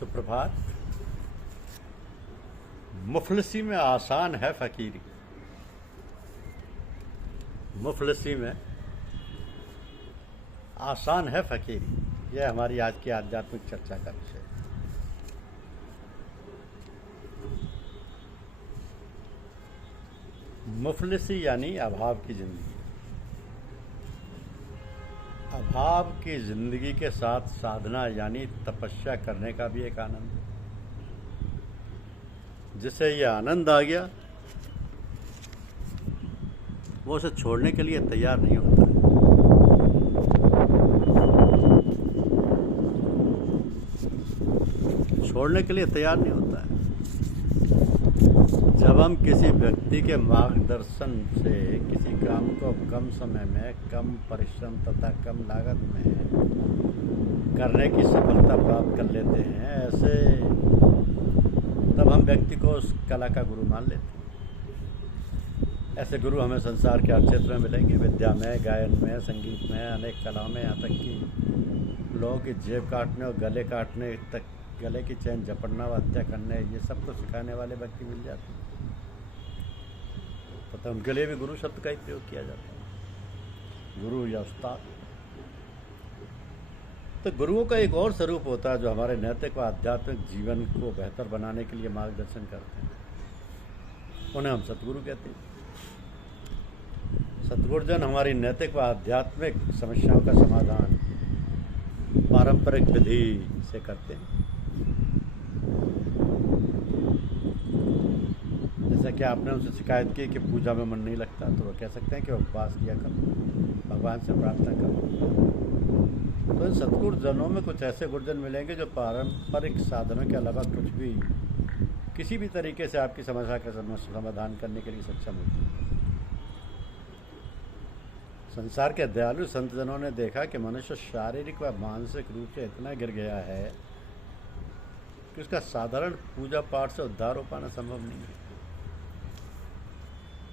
सुप्रभात। मुफलिसी में आसान है फकीरी, मुफलिसी में आसान है फकीरी, यह हमारी आज की आध्यात्मिक चर्चा का विषय है। मुफलिसी यानी अभाव की जिंदगी। अभाव की जिंदगी के साथ साधना यानी तपस्या करने का भी एक आनंद है। जिसे यह आनंद आ गया वो उसे छोड़ने के लिए तैयार नहीं होता है। छोड़ने के लिए तैयार नहीं होता है। जब हम किसी व्यक्ति के मार्गदर्शन से किसी काम को कम समय में, कम परिश्रम तथा कम लागत में करने की सफलता प्राप्त कर लेते हैं, ऐसे तब हम व्यक्ति को उस कला का गुरु मान लेते हैं। ऐसे गुरु हमें संसार के हर क्षेत्र में मिलेंगे, विद्या में, गायन में, संगीत में, अनेक कलाओं में, यहाँ तक कि लोगों की जेब काटने और गले काटने तक, गले की चैन झपड़ना व हत्या करने, ये सब कुछ सिखाने वाले व्यक्ति मिल जाते हैं। तो उनके लिए भी गुरु शब्द का ही प्रयोग किया जाता है, गुरु या उस्ताद। तो गुरुओं का एक और स्वरूप होता है जो हमारे नैतिक व आध्यात्मिक जीवन को बेहतर बनाने के लिए मार्गदर्शन करते हैं। उन्हें हम सतगुरु कहते हैं। सतगुरुजन हमारी नैतिक व आध्यात्मिक समस्याओं का समाधान पारंपरिक विधि से करते हैं। जैसा कि आपने उनसे शिकायत की कि पूजा में मन नहीं लगता, तो वो कह सकते हैं कि उपवास किया करो, भगवान से प्रार्थना करो। तो इन सतगुरुजनों में कुछ ऐसे गुरुजन मिलेंगे जो पारंपरिक साधनों के अलावा कुछ भी, किसी भी तरीके से आपकी समस्या का समाधान करने के लिए सक्षम होते हैं। संसार के दयालु संतजनों ने देखा कि मनुष्य शारीरिक व मानसिक रूप से इतना गिर गया है कि उसका साधारण पूजा पाठ से उद्धार हो पाना संभव नहीं है।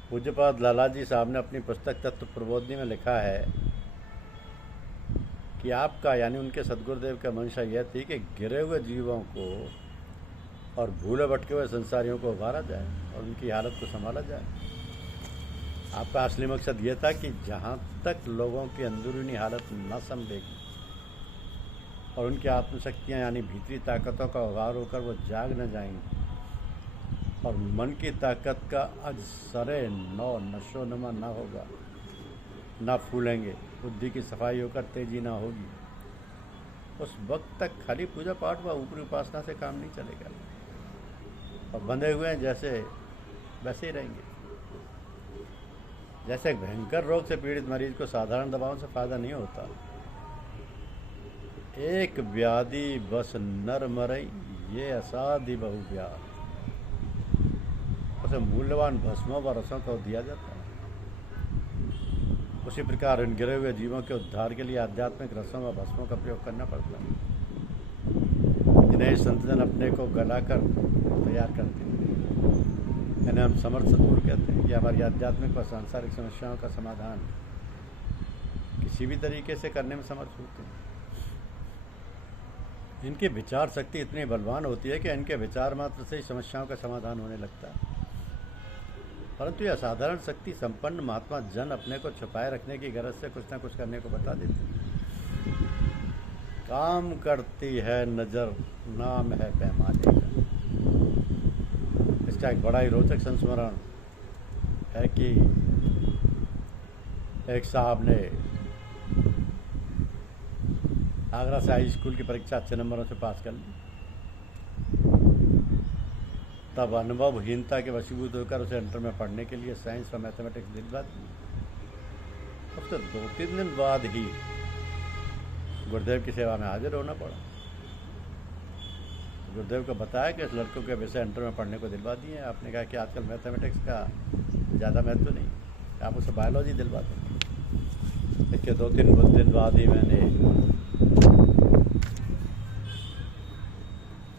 पूज्यपाद लालाजी साहब ने अपनी पुस्तक तत्व प्रबोधनी में लिखा है कि आपका यानी उनके सदगुरुदेव का मंशा यह थी कि गिरे हुए जीवों को और भूले भटके हुए संसारियों को उभारा जाए और उनकी हालत को संभाला जाए। आपका असली मकसद यह था कि जहाँ तक लोगों की अंदरूनी हालत न संभलेगी और उनकी आत्मशक्तियाँ यानी भीतरी ताकतों का उभार होकर वो जाग न जाएंगी और मन की ताकत का अजसरे नशो नमा न होगा, न फूलेंगे, बुद्धि की सफाई होकर तेजी ना होगी, उस वक्त तक खाली पूजा पाठ व ऊपरी उपासना से काम नहीं चलेगा और बंधे हुए हैं जैसे वैसे ही रहेंगे। जैसे एक भयंकर रोग से पीड़ित मरीज को साधारण दवाओं से फायदा नहीं होता, एक व्याधि बस नर मरई ये असाधि बहु व्याध, उसे मूल्यवान भस्मों व रसों को दिया जाता है। उसी प्रकार इन गिरे हुए जीवों के उद्धार के लिए आध्यात्मिक रसों व भस्मों का प्रयोग करना पड़ता है, जिन्हें संतजन अपने को गलाकर तैयार करते हैं। इन्हें हम समर्थ सतगुरु कहते हैं। ये हमारी आध्यात्मिक व सांसारिक समस्याओं का समाधान किसी भी तरीके से करने में समर्थ होते हैं। इनकी विचार शक्ति इतनी बलवान होती है कि इनके विचार मात्र से ही समस्याओं का समाधान होने लगता है। परंतु यह साधारण शक्ति संपन्न महात्मा जन अपने को छुपाए रखने की गरज से कुछ न कुछ करने को बता देते हैं। काम करती है नजर, नाम है पैमाने का। इसका एक बड़ा ही रोचक संस्मरण है कि एक साहब ने आगरा से हाई स्कूल की परीक्षा अच्छे नंबरों से पास कर ली। तब अनुभवहीनता के वशीभूत होकर उसे इंटर में पढ़ने के लिए साइंस और मैथमेटिक्स दिलवा दी। उसको 2-3 दिन बाद ही गुरुदेव की सेवा में हाजिर होना पड़ा। गुरुदेव को बताया कि इस लड़कों के विषय इंटर में पढ़ने को दिलवा दिए हैं। आपने कहा कि आजकल मैथमेटिक्स का ज़्यादा महत्व नहीं, आप उसे बायोलॉजी दिलवा दें। इसके 2-3 दिन बाद ही मैंने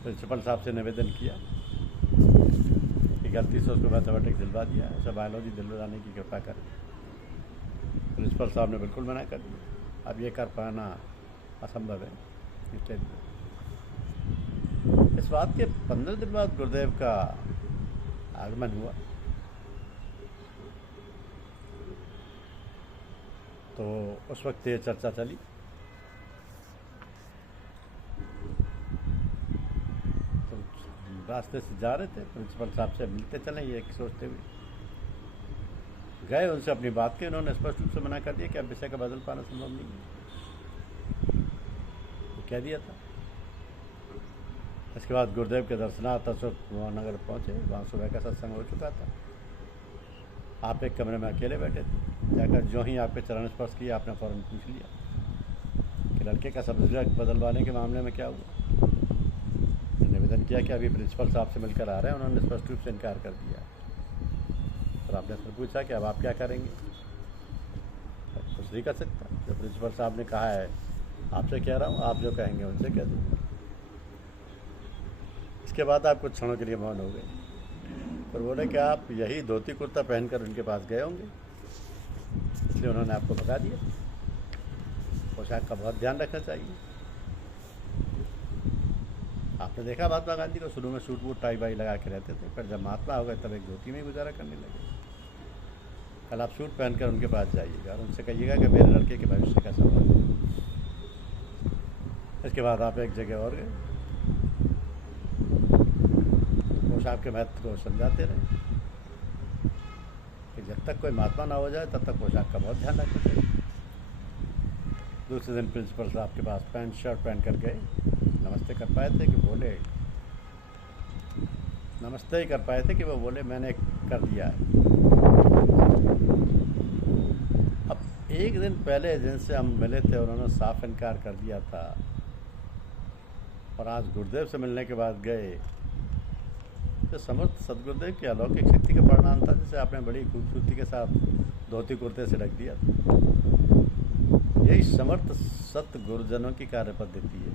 प्रिंसिपल साहब से निवेदन किया कि गलती से उसको मैथमेटिक्स दिलवा दिया, उसे बायोलॉजी दिलवाने की कृपा करें। प्रिंसिपल साहब ने बिल्कुल मना कर दिया, अब ये कर पाना असंभव है। इसलिए इस बात के 15 दिन बाद गुरुदेव का आगमन हुआ। तो उस वक्त ये चर्चा चली। तो रास्ते से जा रहे थे, प्रिंसिपल साहब से मिलते चले ये सोचते हुए गए। उनसे अपनी बात की उन्होंने स्पष्ट रूप से मना कर दिया कि अब विषय का बदल पाना संभव नहीं है, कह दिया था। इसके बाद गुरुदेव के दर्शनार्थ अशोक नगर पहुँचे। वहाँ सुबह का सत्संग हो चुका था। आप एक कमरे में अकेले बैठे थे। जाकर जो ही आपके चरण स्पर्श किया, आपने फ़ौरन पूछ लिया कि लड़के का सब्जेक्ट बदलवाने के मामले में क्या हुआ। निवेदन किया कि अभी प्रिंसिपल साहब से मिलकर आ रहे हैं। उन्होंने स्पष्ट रूप से इनकार कर दिया। और आपने फिर पूछा कि अब आप क्या करेंगे। कुछ नहीं कर सकता, जो प्रिंसिपल साहब ने कहा है आपसे कह रहा हूँ, आप जो कहेंगे उनसे कह दूँगा। इसके बाद आप कुछ क्षणों के लिए मौन हो गए। पर बोले कि आप यही धोती कुर्ता पहनकर उनके पास गए होंगे, इसलिए उन्होंने आपको भगा दिया। पोशाक का बहुत ध्यान रखना चाहिए। आपने देखा महात्मा गांधी को शुरू में सूट बूट टाई बाई लगा के रहते थे, पर जब महात्मा हो गए तब एक धोती में गुजारा करने लगे। कल आप सूट पहनकर उनके पास जाइएगा और उनसे कहिएगा कि मेरे लड़के के भविष्य का सवाल है। इसके बाद आप एक जगह और गए। पोशाक के महत्व को समझाते रहे कि जब तक कोई महात्मा ना हो जाए तब तक पोशाक का बहुत ध्यान रखना चाहिए। दूसरे दिन प्रिंसिपल साहब के पास पैंट शर्ट पहन कर गए। नमस्ते कर पाए थे कि बोले, नमस्ते ही कर पाए थे कि वो बोले मैंने कर दिया है। अब एक दिन पहले जिनसे हम मिले थे उन्होंने साफ इनकार कर दिया था, और आज गुरुदेव से मिलने के बाद गए। तो समर्थ सदगुरुदेव की अलौकिक शक्ति का परिणाम था, जिसे आपने बड़ी खूबसूरती के साथ धोती कुर्ते से ढक दिया था। यही समर्थ सत्य गुरुजनों की कार्य पद्धति है।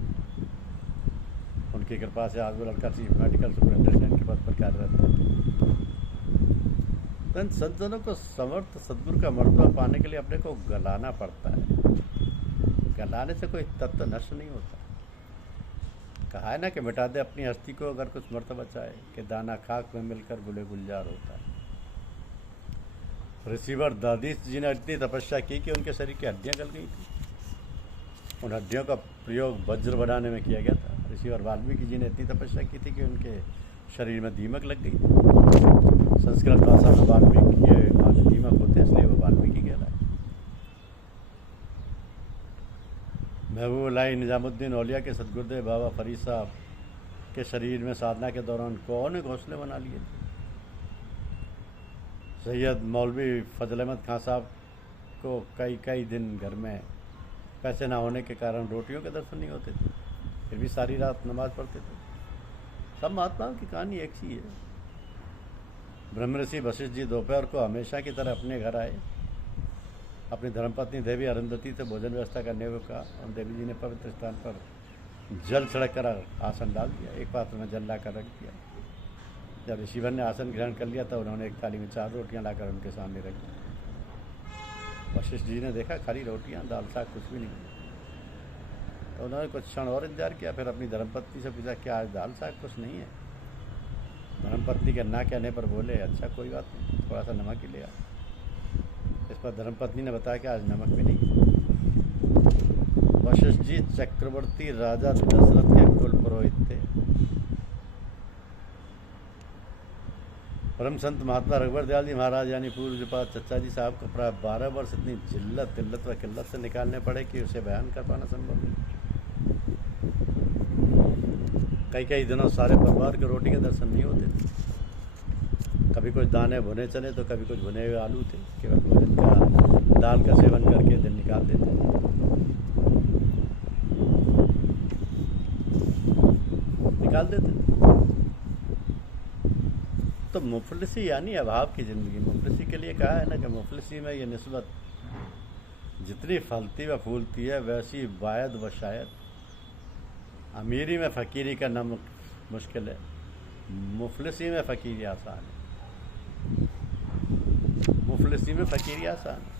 उनकी कृपा से आज वो लड़का चीफ मेडिकल सुपरिटेंडेंट के पद पर कार्यरत है। तो इन सज्जनों को समर्थ सदगुरु का मर्तबा पाने के लिए अपने को गलाना पड़ता है। गलाने से कोई तत्व नष्ट नहीं होता। कहा है ना कि मिटा दे अपनी हस्ती को अगर कुछ मर्तबा चाहे, कि दाना खाक में मिलकर गुले गुलजार होता है। रिसीवर दादी जी ने इतनी तपस्या की कि उनके शरीर की हड्डियां गल गई थी। उन हड्डियों का प्रयोग वज्र बनाने में किया गया था। ऋषिवर वाल्मीकि जी ने इतनी तपस्या की थी कि उनके शरीर में दीमक लग गई थी। संस्कृत भाषा में वाल्मीकि के माने दीमक होते हैं, इसलिए वो वाल्मीकि कहलाए। महबूबुल्लाह निजामुद्दीन औलिया के सदगुरुदेव बाबा फरीद साहब के शरीर में साधना के दौरान कौन घोंसले बना लिए थे। सैयद मौलवी फजल अहमद खां साहब को कई दिन घर में पैसे ना होने के कारण रोटियों के दर्शन नहीं होते थे, फिर भी सारी रात नमाज पढ़ते थे। सब महात्माओं की कहानी एक सी है। ब्रह्मऋषि वशिष्ठ जी दोपहर को हमेशा की तरह अपने घर आए। अपनी धर्मपत्नी देवी अरुंधति से भोजन व्यवस्था करने को कहा, और देवी जी ने पवित्र स्थान पर जल छिड़क कर आसन डाल दिया। एक पात्र में जल लाकर रख दिया। जब ऋषिवर ने आसन ग्रहण कर लिया तो उन्होंने एक थाली में 4 रोटियां लाकर उनके सामने रख दी। वशिष्ठ जी ने देखा खाली रोटियां, दाल साग कुछ भी नहीं। तो उन्होंने कुछ क्षण और इंतजार किया, फिर अपनी धर्मपत्नी से पूछा क्या आज दाल साग कुछ नहीं है। धर्मपत्नी के ना कहने पर बोले अच्छा कोई बात नहीं, थोड़ा सा नमक ही ले आ। इस पर धर्मपत्नी ने बताया कि आज नमक भी नहीं है। वशिष्ठ जी चक्रवर्ती राजा दशरथ के कुल पुरोहित थे। परम संत महात्मा रघुवर दयाल जी महाराज यानी पूर्व पाद चच्चा जी साहब को प्राय 12 वर्ष इतनी जिल्लत तिल्लत व किल्लत से निकालने पड़े कि उसे बयान कर पाना संभव नहीं। कई दिनों सारे परिवार के रोटी के दर्शन नहीं होते थे। कभी कुछ दाने भुने चने तो कभी कुछ भुने हुए आलू थे। केवल भोजन का दाल का सेवन करके दिन निकाल देते थे। तो मुफलिसी यानी अभाव की ज़िंदगी। मुफलिसी के लिए कहा है ना कि मुफलिसी में ये निस्बत जितनी फलती व फूलती है वैसी वायद व शायद। अमीरी में फ़कीरी का नाम मुश्किल है, मुफलिसी में फ़कीरी आसान है। मुफलिसी में फ़कीरी आसान है।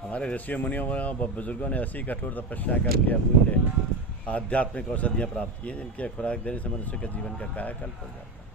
हमारे ऋषियों मुनियों व बुजुर्गों ने ऐसी कठोर तपस्या करके अमूल्य आध्यात्मिक औषधियाँ प्राप्त की हैं, जिनके खुराक देने से मनुष्य के जीवन का कायाकल्प हो जाता है।